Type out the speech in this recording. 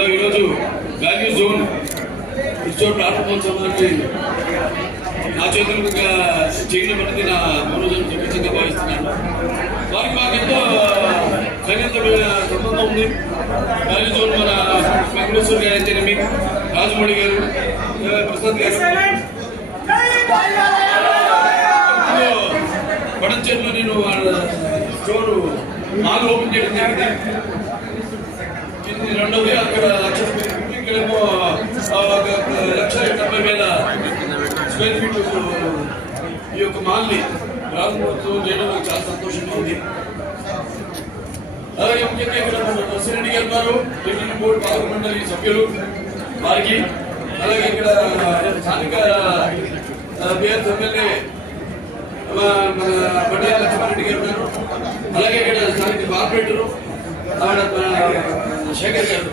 ఈరోజు value zone store ప్రారంభోత్సవానికి నా చేతులుగా చేయడం అనేది నా మనోజం సంతోషంగా భావిస్తున్నాను. వారికి మాకెంతో సన్నిహితమైన సంబంధం ఉంది. వాల్యూ జోన్ మన వెంకటేశ్వర గారు అయితేనేమి, రాజమౌళి గారు, ప్రసాద్ గారు పడంచెరులో నేను వాళ్ళ స్టోరు మాల్ ఓపెన్ చేయడం జరిగింది. రెండవది అక్కడ ఇక్కడేమో 1,70,000 స్క్వేర్ ఫీట్ ఈ యొక్క మాల్ని ప్రారంభోత్సవం చేయడం నాకు చాలా సంతోషంగా ఉంది. అలాగే ముఖ్యంగా ఇక్కడ నర్సిరెడ్డి గారు ఉన్నారు, టీటీడీ బోర్డు పాలక మండలి సభ్యులు, వారికి అలాగే ఇక్కడ స్థానిక బీఆర్ఎస్ ఎమ్మెల్యే మన బండారు లక్ష్మారెడ్డి గారు ఉన్నారు, అలాగే ఇక్కడ స్థానిక కార్పొరేటరు శేఖర్ గారు